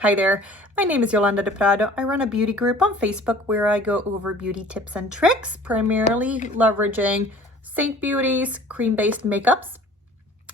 Hi there, my name is Yolanda de Prado. I run a beauty group on Facebook where I go over beauty tips and tricks, primarily leveraging Seint Beauty's cream-based makeups.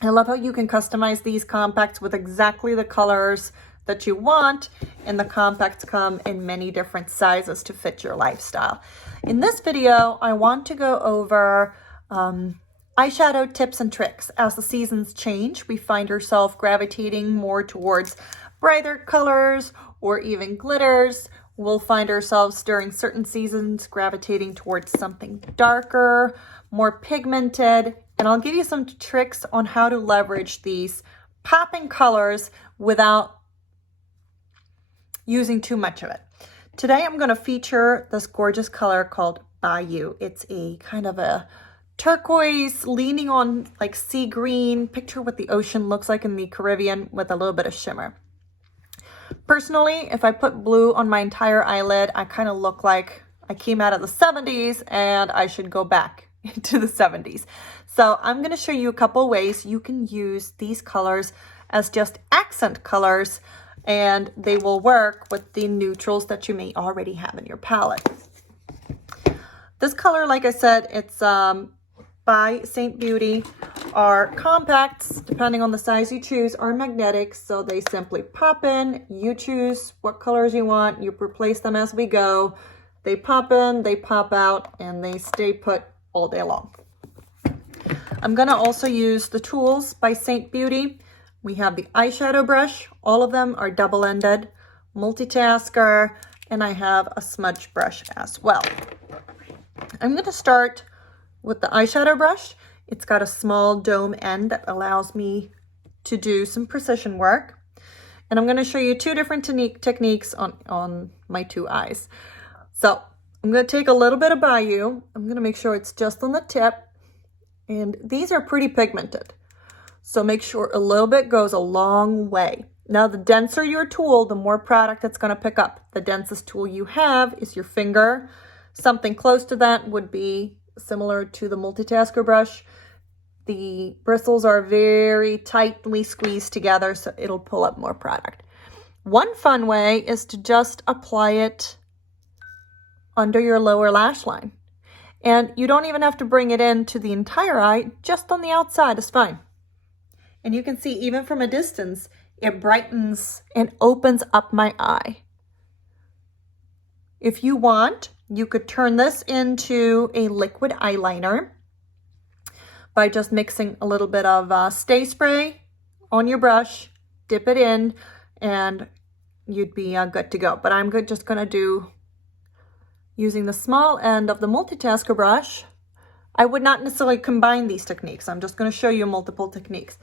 I love how you can customize these compacts with exactly the colors that you want, and the compacts come in many different sizes to fit your lifestyle. In this video, I want to go over eyeshadow tips and tricks. As the seasons change, we find ourselves gravitating more towards brighter colors or even glitters. We'll find ourselves during certain seasons gravitating towards something darker, more pigmented, and I'll give you some tricks on how to leverage these popping colors without using too much of it. Today I'm going to feature this gorgeous color called Bayou. It's a kind of a turquoise leaning on like sea green. Picture what the ocean looks like in the Caribbean with a little bit of shimmer. Personally, if I put blue on my entire eyelid, I kind of look like I came out of the 70s and I should go back into the 70s. So I'm going to show you a couple ways you can use these colors as just accent colors, and they will work with the neutrals that you may already have in your palette. This color, like I said, it's by Seint Beauty. Our compacts, depending on the size you choose, are magnetic, so they simply pop in. You choose what colors you want, you replace them as we go. They pop in, they pop out, and they stay put all day long. I'm gonna also use the tools by Seint Beauty. We have the eyeshadow brush. All of them are double-ended, multitasker, and I have a smudge brush as well. I'm gonna start with the eyeshadow brush. It's got a small dome end that allows me to do some precision work. And I'm going to show you two different techniques on my two eyes. So I'm going to take a little bit of Bayou. I'm going to make sure it's just on the tip. And these are pretty pigmented, so make sure a little bit goes a long way. Now, the denser your tool, the more product it's going to pick up. The densest tool you have is your finger. Something close to that would be similar to the multitasker brush. The bristles are very tightly squeezed together, so it'll pull up more product. One fun way is to just apply it under your lower lash line. And you don't even have to bring it into the entire eye, just on the outside is fine. And you can see even from a distance, it brightens and opens up my eye. If you want, you could turn this into a liquid eyeliner by just mixing a little bit of stay spray on your brush, dip it in, and you'd be good to go. But I'm just gonna do, using the small end of the multitasker brush. I would not necessarily combine these techniques. I'm just gonna show you multiple techniques.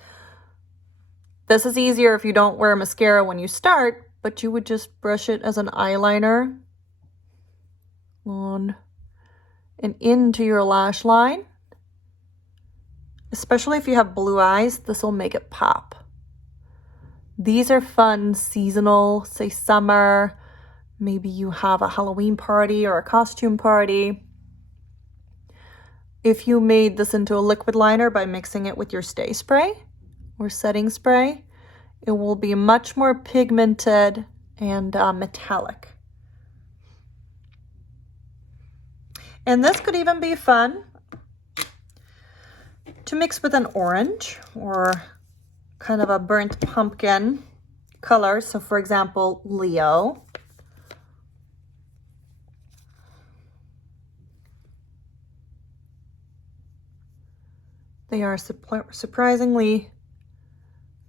This is easier if you don't wear mascara when you start, but you would just brush it as an eyeliner on and into your lash line. Especially if you have blue eyes, this will make it pop. These are fun seasonal, say summer, maybe you have a Halloween party or a costume party. If you made this into a liquid liner by mixing it with your stay spray or setting spray, it will be much more pigmented and metallic. And this could even be fun to mix with an orange or kind of a burnt pumpkin color. So for example, Leo. They are surprisingly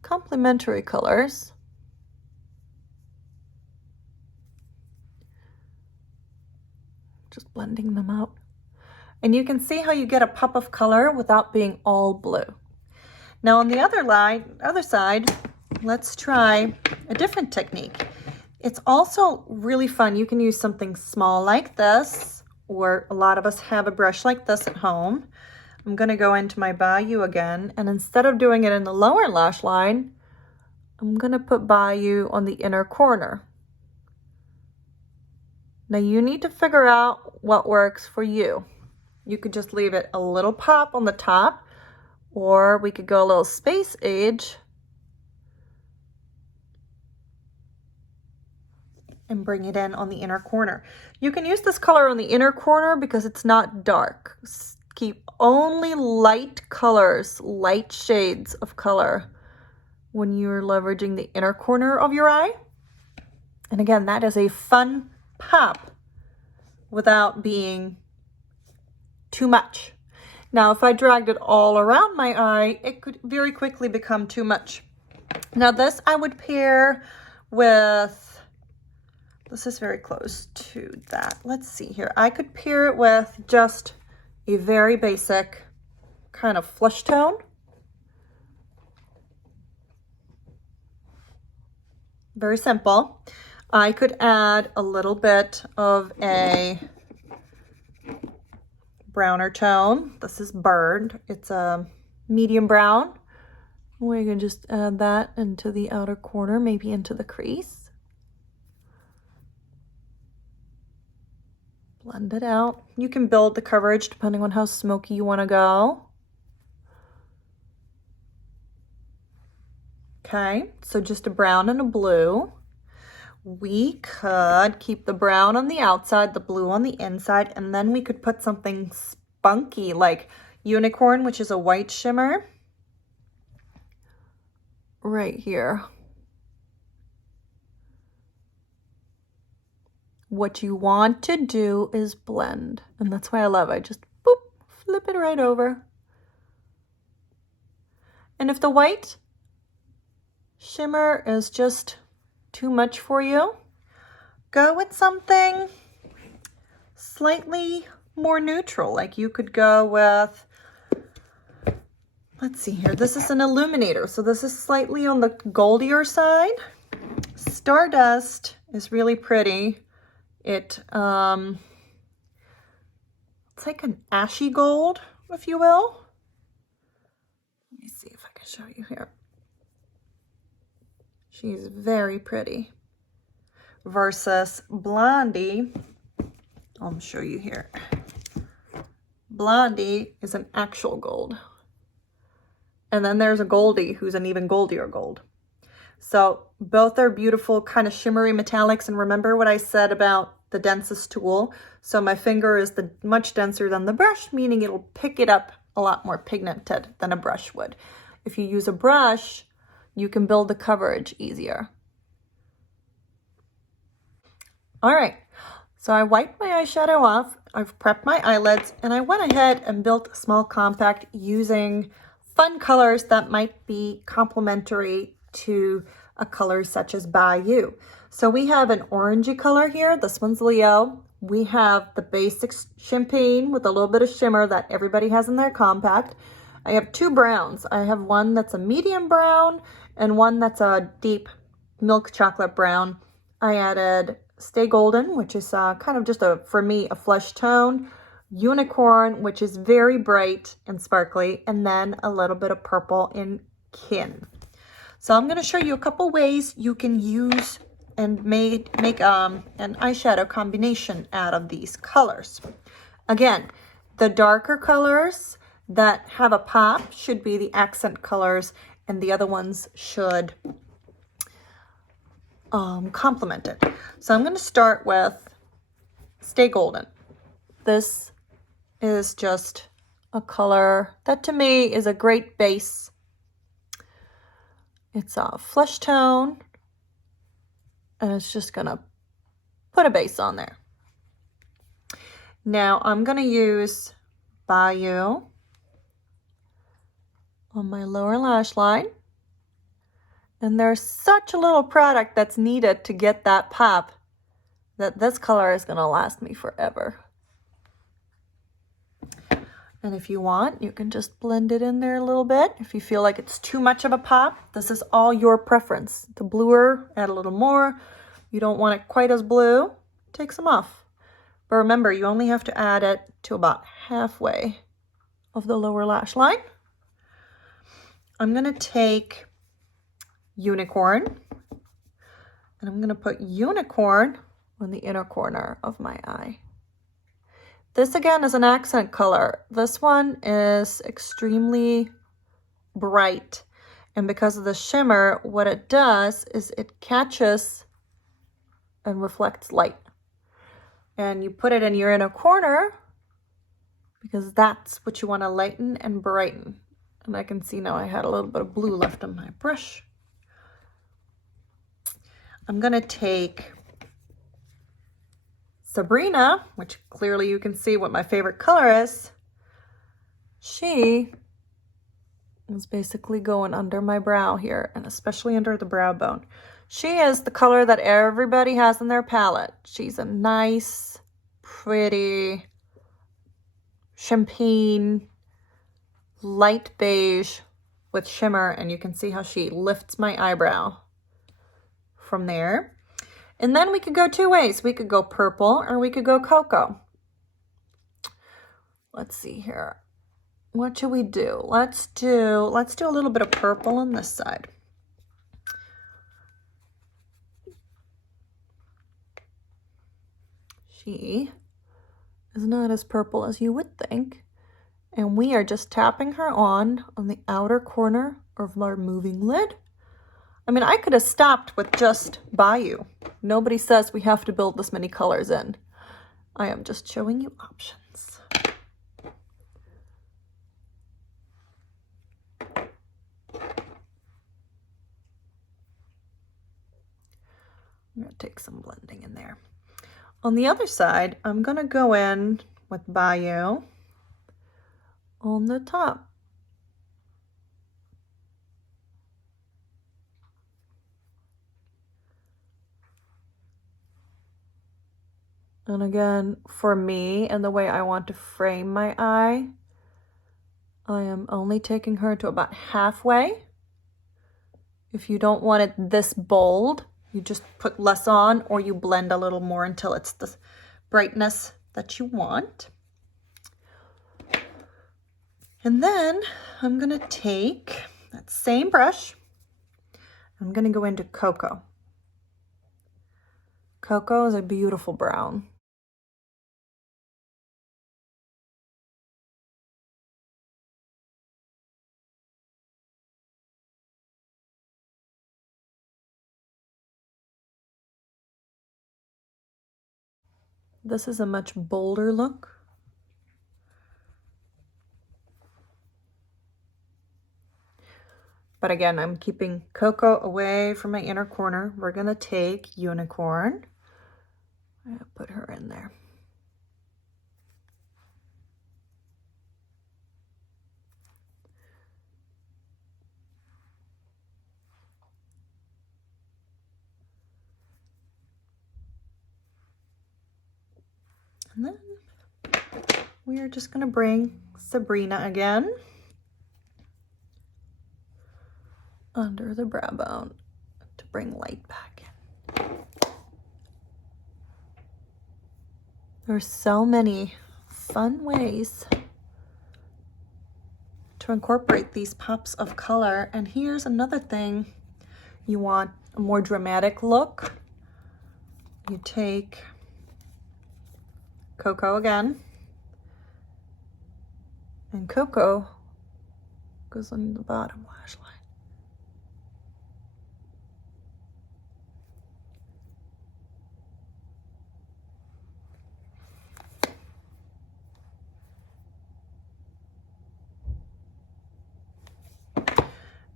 complementary colors. Just blending them out. And you can see how you get a pop of color without being all blue. Now on the other side, let's try a different technique. It's also really fun. You can use something small like this, or a lot of us have a brush like this at home. I'm gonna go into my Bayou again, and instead of doing it in the lower lash line, I'm gonna put Bayou on the inner corner. Now you need to figure out what works for you. You could just leave it a little pop on the top, or we could go a little space age and bring it in on the inner corner. You can use this color on the inner corner because it's not dark. Keep only light colors, light shades of color when you're leveraging the inner corner of your eye. And again, that is a fun pop without being too much. Now, if I dragged it all around my eye, it could very quickly become too much. Now this I would pair with, this is very close to that. Let's see here. I could pair it with just a very basic kind of flush tone. Very simple. I could add a little bit of a browner tone. This is Bird. It's a medium brown. We can just add that into the outer corner, maybe into the crease. Blend it out. You can build the coverage depending on how smoky you want to go. Okay, so just a brown and a blue. We could keep the brown on the outside, the blue on the inside, and then we could put something spunky like Unicorn, which is a white shimmer, right here. What you want to do is blend, and that's why I love it. I just boop, flip it right over. And if the white shimmer is just too much for you, go with something slightly more neutral. Like you could go with, let's see here, this is an illuminator, so this is slightly on the goldier side. Stardust is really pretty. It's like an ashy gold, if you will. Let me see if I can show you here. She's very pretty. Versus Blondie, I'll show you here. Blondie is an actual gold. And then there's a Goldie who's an even goldier gold. So both are beautiful kind of shimmery metallics. And remember what I said about the densest tool. So my finger is much denser than the brush, meaning it'll pick it up a lot more pigmented than a brush would. If you use a brush, you can build the coverage easier. All right, so I wiped my eyeshadow off, I've prepped my eyelids, and I went ahead and built a small compact using fun colors that might be complementary to a color such as Bayou. So we have an orangey color here. This one's Leo. We have the basic champagne with a little bit of shimmer that everybody has in their compact. I have two browns. I have one that's a medium brown and one that's a deep milk chocolate brown. I added Stay Golden, which is kind of just for me, a flush tone. Unicorn, which is very bright and sparkly, and then a little bit of purple in Kin. So I'm going to show you a couple ways you can use and make an eyeshadow combination out of these colors. Again, the darker colors that have a pop should be the accent colors, and the other ones should complement it. So I'm going to start with Stay Golden. This is just a color that to me is a great base. It's a flesh tone, and it's just gonna put a base on there. Now I'm gonna use Bayou on my lower lash line, and there's such a little product that's needed to get that pop that this color is gonna last me forever. And if you want, you can just blend it in there a little bit. If you feel like it's too much of a pop, this is all your preference. The bluer, add a little more. You don't want it quite as blue, take some off. But remember, you only have to add it to about halfway of the lower lash line. I'm gonna take Unicorn, and I'm gonna put Unicorn on the inner corner of my eye. This again is an accent color. This one is extremely bright. And because of the shimmer, what it does is it catches and reflects light. And you put it in your inner corner because that's what you want to lighten and brighten. And I can see now I had a little bit of blue left on my brush. I'm going to take Sabrina, which clearly you can see what my favorite color is. She is basically going under my brow here, and especially under the brow bone. She is the color that everybody has in their palette. She's a nice, pretty, champagne, light beige with shimmer, and you can see how she lifts my eyebrow from there. And then we could go two ways. We could go purple or we could go cocoa. Let's see here. What should we do? Let's do a little bit of purple on this side. She is not as purple as you would think. And we are just tapping her on the outer corner of our moving lid. I mean, I could have stopped with just Bayou. Nobody says we have to build this many colors in. I am just showing you options. I'm going to take some blending in there. On the other side, I'm going to go in with Bayou on the top. And again, for me and the way I want to frame my eye, I am only taking her to about halfway. If you don't want it this bold, you just put less on, or you blend a little more until it's the brightness that you want. And then I'm gonna take that same brush. I'm gonna go into Cocoa. Cocoa is a beautiful brown. This is a much bolder look. But again, I'm keeping Cocoa away from my inner corner. We're gonna take Unicorn. I'm gonna put her in there. And then we are just gonna bring Sabrina again under the brow bone to bring light back in. There's so many fun ways to incorporate these pops of color. And here's another thing. You want a more dramatic look. You take Cocoa again, and Cocoa goes on the bottom lash line.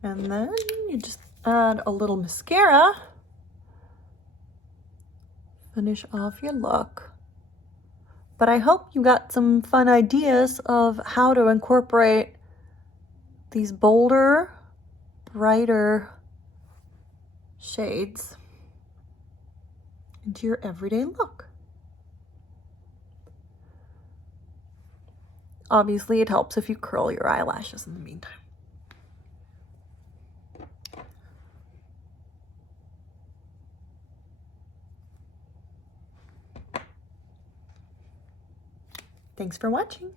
And then you just add a little mascara, finish off your look. But I hope you got some fun ideas of how to incorporate these bolder, brighter shades into your everyday look. Obviously, it helps if you curl your eyelashes in the meantime. Thanks for watching.